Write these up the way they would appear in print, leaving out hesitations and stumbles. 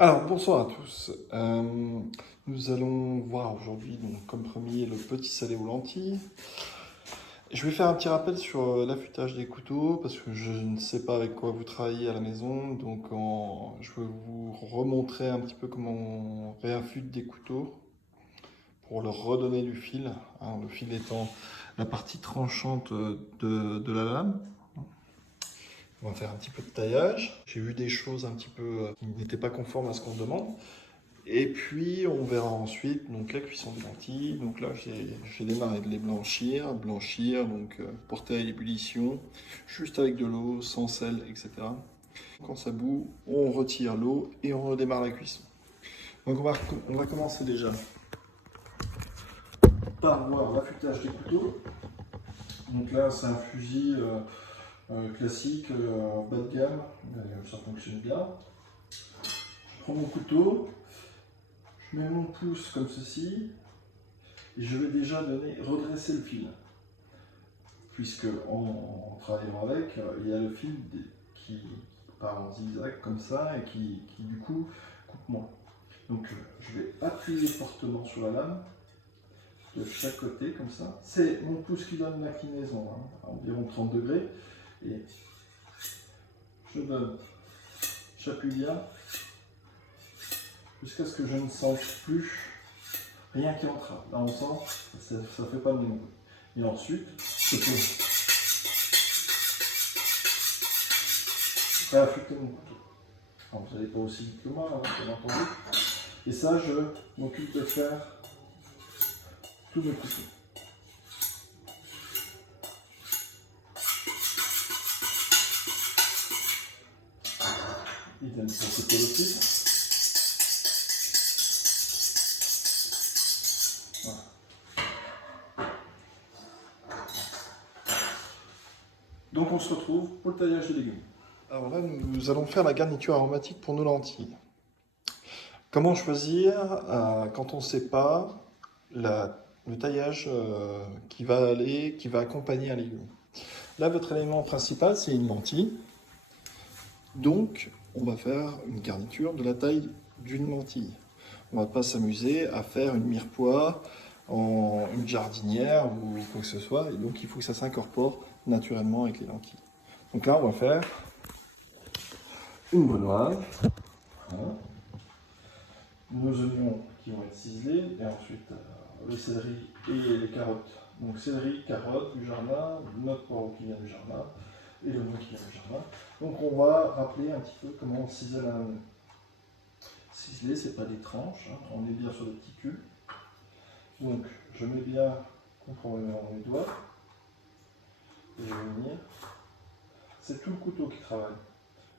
Alors, bonsoir à tous. Nous allons voir aujourd'hui, donc, comme premier, le petit salé aux lentilles. Je vais faire un petit rappel sur l'affûtage des couteaux parce que je ne sais pas avec quoi vous travaillez à la maison. Donc, je vais vous remontrer un petit peu comment on réaffûte des couteaux pour leur redonner du fil, hein, le fil étant la partie tranchante de la lame. On va faire un petit peu de taillage. J'ai vu des choses un petit peu qui n'étaient pas conformes à ce qu'on demande. Et puis on verra ensuite donc la cuisson des lentilles. Donc là j'ai démarré de les blanchir, donc porter à l'ébullition, juste avec de l'eau, sans sel, etc. Quand ça bout, on retire l'eau et on redémarre la cuisson. Donc on va commencer déjà par voir l'affûtage des couteaux. Donc là c'est un fusil classique, bas de gamme, ça fonctionne bien. Je prends mon couteau, je mets mon pouce comme ceci, et je vais déjà redresser le fil. Puisque en travaillant avec, il y a le fil qui part en zigzag comme ça et qui du coup coupe moins. Donc je vais appuyer fortement sur la lame de chaque côté comme ça. C'est mon pouce qui donne l'inclinaison, hein, à environ 30 degrés. Et j'appuie bien jusqu'à ce que je ne sente plus rien qui entrave. Là on sent, ça ne fait pas de bruit. Et ensuite, je peux réaffûter mon couteau. Alors, vous n'allez pas aussi vite que moi, hein, bien entendu. Et ça, je m'occupe de faire tous mes couteaux. Idem pour ce couteau-ci. Voilà. Donc on se retrouve pour le taillage des légumes. Alors là, nous allons faire la garniture aromatique pour nos lentilles. Comment choisir quand on ne sait pas le taillage qui va accompagner un légume. Là, votre élément principal, c'est une lentille. Donc, on va faire une garniture de la taille d'une lentille. On ne va pas s'amuser à faire une mirepoix en une jardinière ou quoi que ce soit. Et donc, il faut que ça s'incorpore naturellement avec les lentilles. Donc là, on va faire une brunoise. Voilà. Nos oignons qui vont être ciselés. Et ensuite, le céleri et les carottes. Donc, céleri, carottes du jardin, notre poireau qui vient du jardin et l'oignon qui vient du jardin. Donc, on va rappeler un petit peu comment on cisèle un oignon. Ciselé, c'est pas des tranches, hein. On est bien sur des petits cubes. Donc je mets bien conformément mes doigts et je vais venir. C'est tout le couteau qui travaille.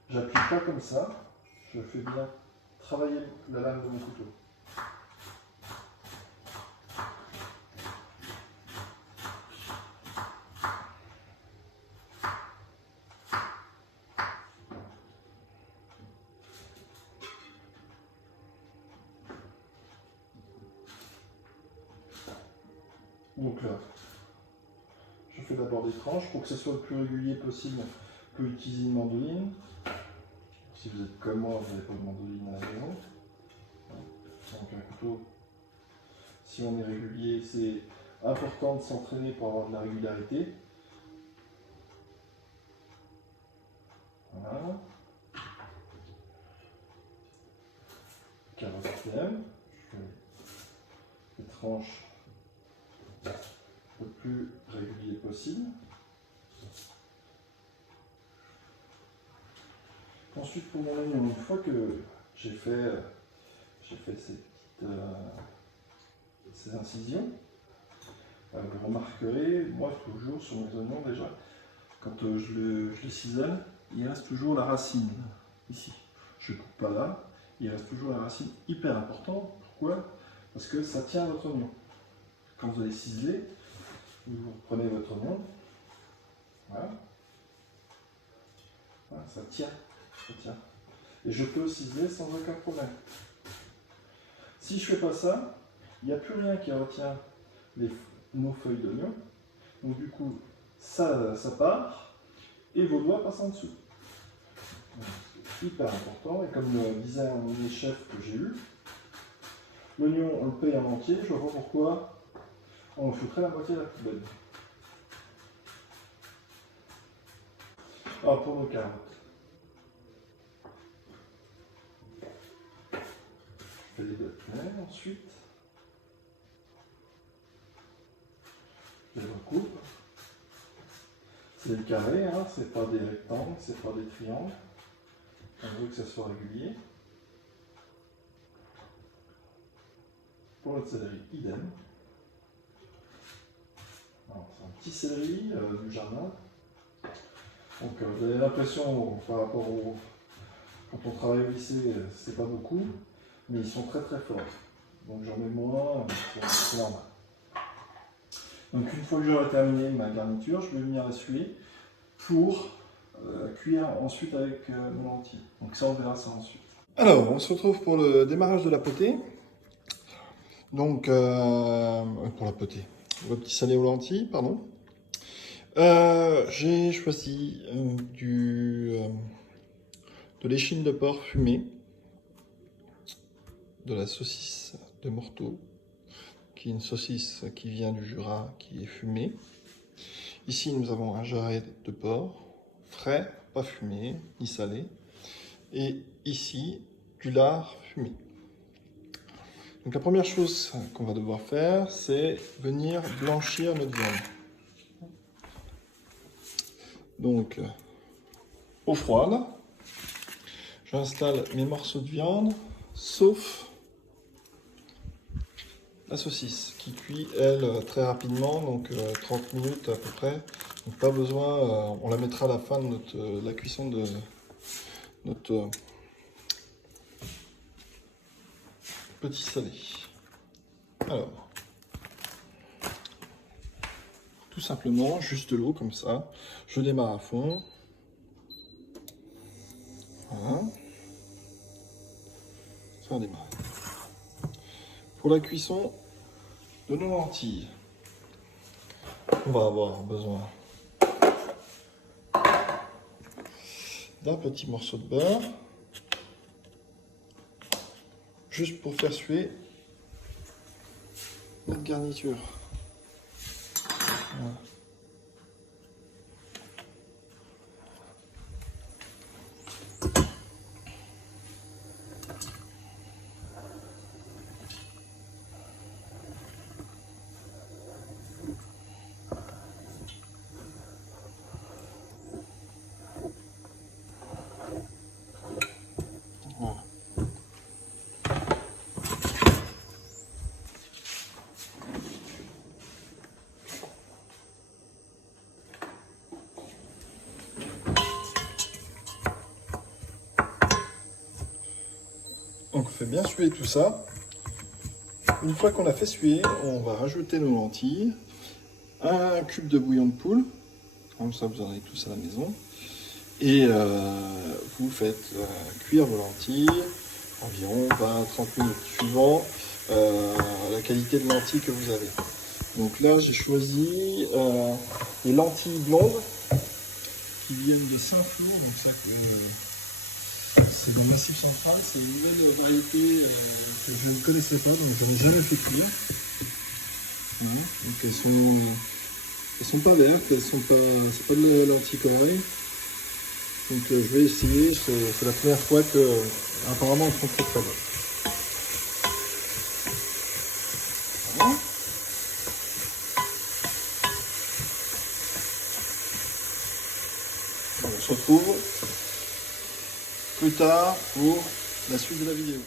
J'appuie pas comme ça, je fais bien travailler la lame de mon couteau. Donc là, je fais d'abord des tranches pour que ce soit le plus régulier possible. Je peux utiliser une mandoline. Si vous êtes comme moi, vous n'avez pas de mandoline à la maison. Donc un couteau, si on est régulier, c'est important de s'entraîner pour avoir de la régularité. Voilà. Carotte PM, je fais des tranches le plus régulier possible. Ensuite pour mon oignon, une fois que j'ai fait ces incisions, vous remarquerez, moi toujours sur mes oignons déjà, quand je le cisèle, il reste toujours la racine, ici. Je ne coupe pas là, il reste toujours la racine, hyper important. Pourquoi? Parce que ça tient votre oignon. Quand vous allez ciseler, vous prenez votre oignon, voilà, voilà, ça tient. Et je peux ciseler sans aucun problème. Si je ne fais pas ça, il n'y a plus rien qui retient nos feuilles d'oignon. Donc du coup, ça part et vos doigts passent en dessous. hyper important. Et comme le disait un des chefs que j'ai eu, l'oignon, on le paye en entier. Je vois pas pourquoi on foutrait la moitié de la poubelle. Alors pour nos carottes. Je fais des bâtonnets ensuite. Je les recoupe. C'est des carrés, hein, c'est pas des rectangles, c'est pas des triangles. On veut que ça soit régulier. Pour le céleri, idem. C'est un petit céleri du jardin. Donc vous avez l'impression, par rapport au... Quand on travaille au lycée, c'est pas beaucoup, mais ils sont très très forts. Donc j'en mets moins, c'est normal. Donc une fois que j'aurai terminé ma garniture, je vais venir la suer pour cuire ensuite avec nos lentilles. Donc ça, on verra ça ensuite. Alors, on se retrouve pour le démarrage de la potée. Donc, pour la potée, le petit salé aux lentilles, pardon. J'ai choisi de l'échine de porc fumée, de la saucisse de Morteau, qui est une saucisse qui vient du Jura, qui est fumée. Ici, nous avons un jarret de porc, frais, pas fumé, ni salé. Et ici, du lard fumé. Donc la première chose qu'on va devoir faire, c'est venir blanchir notre viande. Donc, eau froide, j'installe mes morceaux de viande, sauf la saucisse, qui cuit, elle, très rapidement, donc 30 minutes à peu près. Donc pas besoin, on la mettra à la fin de la cuisson de notre petit salé. Alors, tout simplement, juste de l'eau comme ça. Je démarre à fond. Voilà. Ça a démarré. Pour la cuisson de nos lentilles, on va avoir besoin d'un petit morceau de beurre, juste pour faire suer notre garniture. Voilà. Donc on fait bien suer tout ça. Une fois qu'on a fait suer, on va rajouter nos lentilles, un cube de bouillon de poule, comme ça vous en avez tous à la maison, et vous faites cuire vos lentilles environ 20-30 minutes, suivant la qualité de lentilles que vous avez. Donc là j'ai choisi les lentilles blondes qui viennent de Saint-Flour, donc ça c'est dans le Massif Central, c'est une nouvelle variété que je ne connaissais pas, donc je n'ai jamais fait cuire. Voilà. Donc elles sont pas vertes, c'est pas de la lentille corail. Donc je vais essayer, c'est la première fois que apparemment elles sont très très bonnes. Voilà. On se retrouve plus tard pour la suite de la vidéo.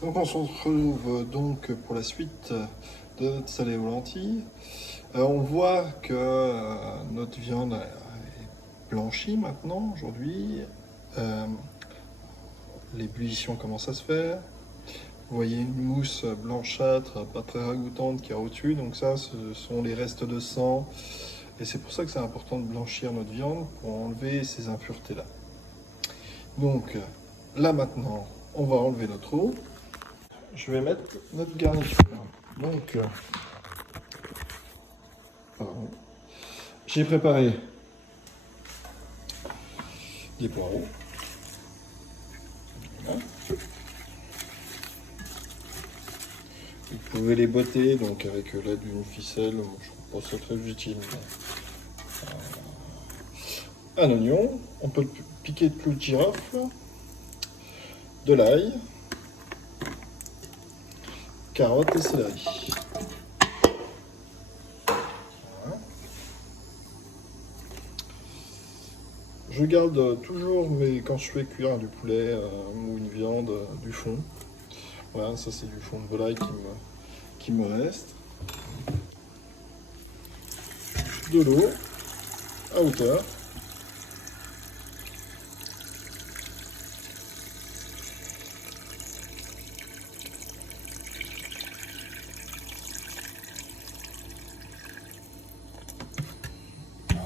Donc on se retrouve donc pour la suite de notre salé aux lentilles. On voit que notre viande est blanchie maintenant aujourd'hui. L'ébullition commence à se faire. Vous voyez une mousse blanchâtre, pas très ragoûtante qui est au-dessus. Donc ça, ce sont les restes de sang. Et c'est pour ça que c'est important de blanchir notre viande pour enlever ces impuretés-là. Donc là maintenant, on va enlever notre eau. Je vais mettre notre garniture. Donc, j'ai préparé des poireaux. Voilà. Vous pouvez les botter donc avec l'aide d'une ficelle, je trouve pas ça très utile. Un oignon, on peut piquer de clous de girofle, de l'ail, carottes et céleri. Voilà. Je garde toujours, quand je fais cuire du poulet ou une viande, du fond. Voilà, ça c'est du fond de volaille qui me reste. De l'eau à hauteur.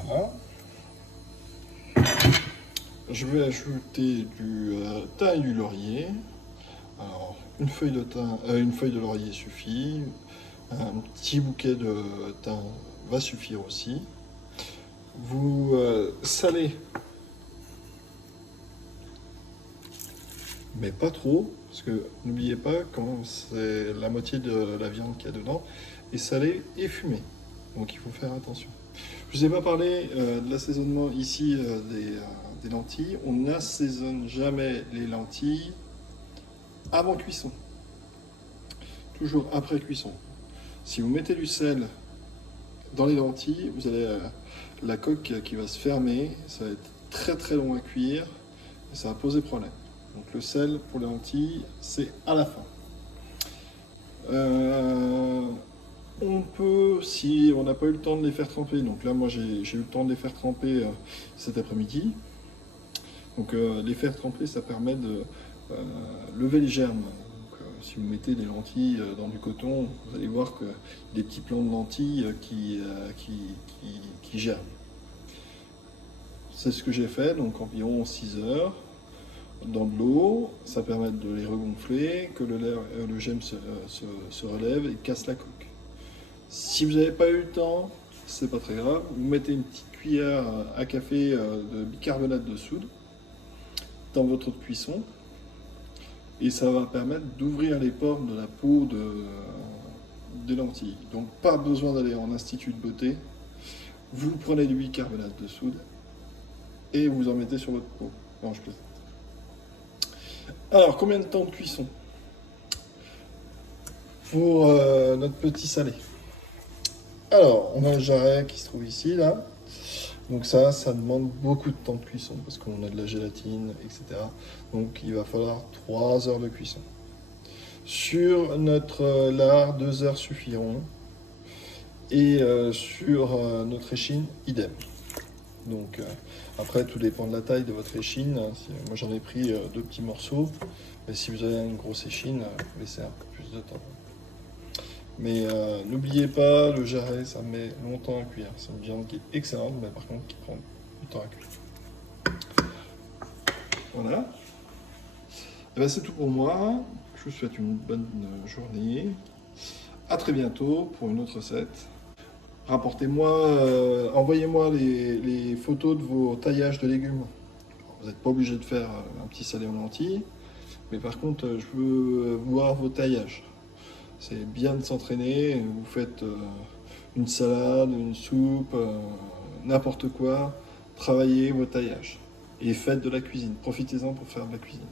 Voilà. Je vais ajouter du thym et du laurier. Alors, une feuille de laurier suffit. Un petit bouquet de thym va suffire aussi. Vous salez, mais pas trop, parce que n'oubliez pas, quand c'est la moitié de la viande qu'il y a dedans, est salée et fumée. Donc il faut faire attention. Je ne vous ai pas parlé de l'assaisonnement ici des lentilles. On n'assaisonne jamais les lentilles avant cuisson. Toujours après cuisson. Si vous mettez du sel dans les lentilles, vous avez la coque qui va se fermer. Ça va être très très long à cuire et ça va poser problème. Donc le sel pour les lentilles, c'est à la fin. On peut, si on n'a pas eu le temps de les faire tremper, donc là moi j'ai eu le temps de les faire tremper cet après-midi. Donc les faire tremper, ça permet de lever les germes. Donc, si vous mettez des lentilles dans du coton, vous allez voir que des petits plants de lentilles qui germent. C'est ce que j'ai fait, donc environ 6 heures dans de l'eau. Ça permet de les regonfler, que le germe se relève et casse la coque. Si vous n'avez pas eu le temps, c'est pas très grave. Vous mettez une petite cuillère à café de bicarbonate de soude dans votre eau de cuisson et ça va permettre d'ouvrir les pores de la peau des lentilles. Donc pas besoin d'aller en institut de beauté. Vous prenez du bicarbonate de soude et vous en mettez sur votre peau. Non, je plaisante. Alors, combien de temps de cuisson pour notre petit salé? Alors, on a le jarret qui se trouve ici, là. Donc ça demande beaucoup de temps de cuisson parce qu'on a de la gélatine, etc. Donc il va falloir 3 heures de cuisson. Sur notre lard, 2 heures suffiront. Et sur notre échine, idem. Donc après, tout dépend de la taille de votre échine. Moi j'en ai pris 2 petits morceaux. Mais si vous avez une grosse échine, laissez un peu plus de temps. Mais n'oubliez pas, le jarret, ça met longtemps à cuire. C'est une viande qui est excellente, mais par contre qui prend du temps à cuire. Voilà. Et bien, c'est tout pour moi. Je vous souhaite une bonne journée. À très bientôt pour une autre recette. Rapportez-moi, envoyez-moi les photos de vos taillages de légumes. Vous n'êtes pas obligé de faire un petit salé en lentilles, mais par contre, je veux voir vos taillages. C'est bien de s'entraîner, vous faites une salade, une soupe, n'importe quoi, travaillez vos taillages et faites de la cuisine. Profitez-en pour faire de la cuisine.